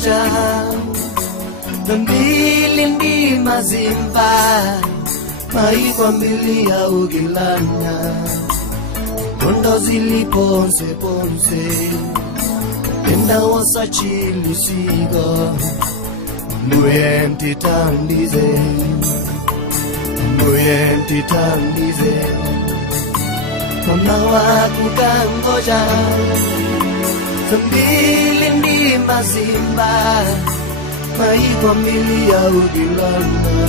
kangoja Nambili ndima zimba Maikwa mbili ya ugilanya Kondo zili ponse ponse Enda wasa chili sigo Muyenti tandize Muyenti tandize Mama waku kangoja Nambili ndima zimba Maikwa mbili ya ugilanya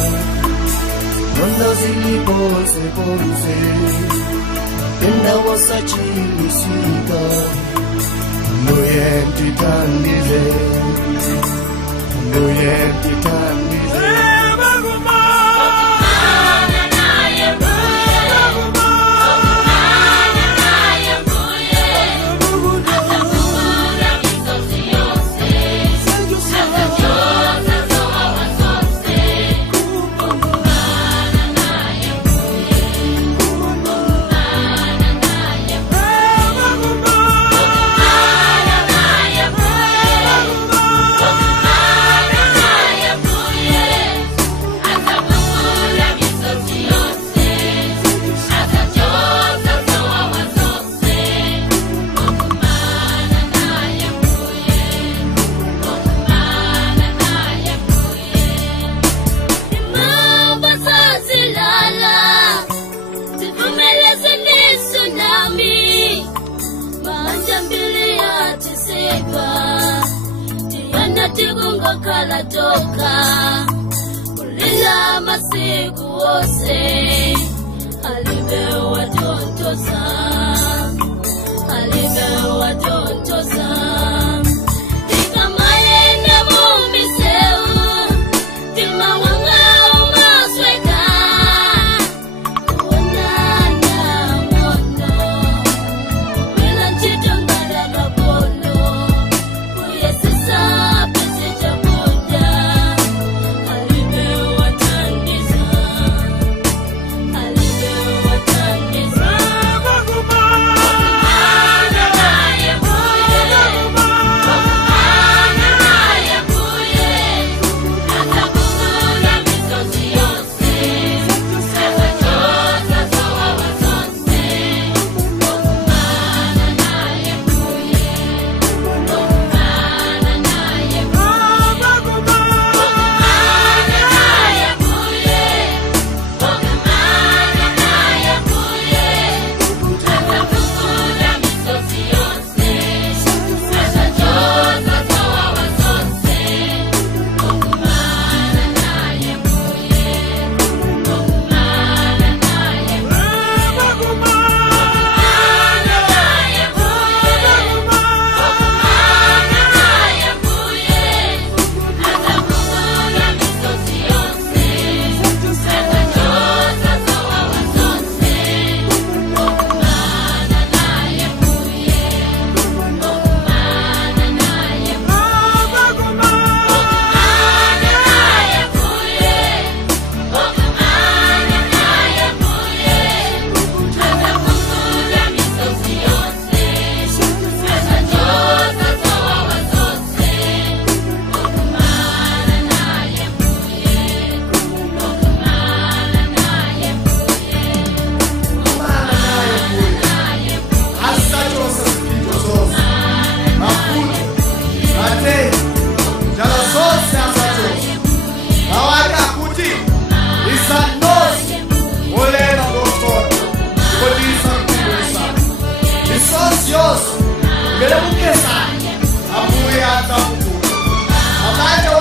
Kondo zili ponse ponse Enda wasa chili sigo Muyenti tandize Muyenti tandize Kala toka Ulila masiku ose Alibewa tontosa Alibewa tontosa Tika maende mumiseu Tima wanga umasweka Uwanana mono Wila nchito ngada kapono Uyesisa Dios, queremos que salga, apoya a tu